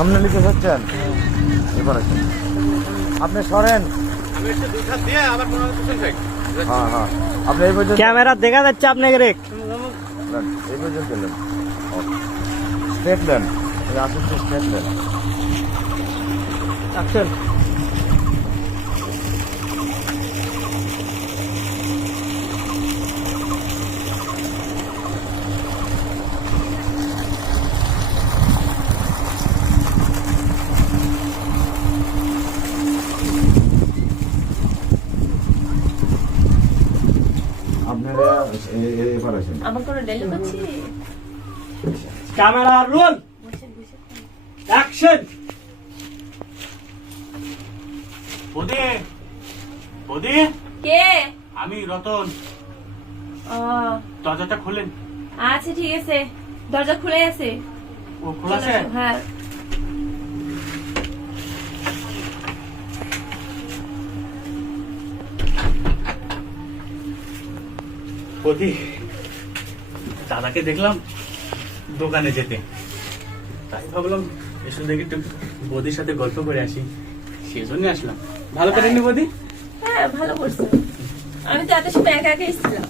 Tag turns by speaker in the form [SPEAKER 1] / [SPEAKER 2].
[SPEAKER 1] সামনে লিখে চাচ্ছেন এবার আছেন আপনি সরেন। হ্যাঁ হ্যাঁ। আপনি এই পর্যন্ত
[SPEAKER 2] ক্যামেরা দেখা যাচ্ছে আপনাকে
[SPEAKER 1] এই পর্যন্ত নেন। স্টেট নেন আসুন স্টেট নেন এবার আসেন।
[SPEAKER 3] আমার কোনো ডেলি করছি
[SPEAKER 2] camera roll action
[SPEAKER 4] Bodi Bodi
[SPEAKER 3] কে?
[SPEAKER 4] আমি রতন। দরজাটা খুলেন
[SPEAKER 3] আচ্ছা ঠিক আছে। দরজা খুলে আছে
[SPEAKER 4] ও খোলা আছে
[SPEAKER 3] হ্যাঁ।
[SPEAKER 4] বদি দাদাকে দেখলাম দোকানে যেতে। তাই ভাবলাম এসে দেখি একটু বদির সাথে গল্প করে আসি। সেজন্য আসলাম। ভালো করেননি বদি?
[SPEAKER 3] হ্যাঁ ভালো করছ। আমি তো এত সময় একা একা এসেছিলাম।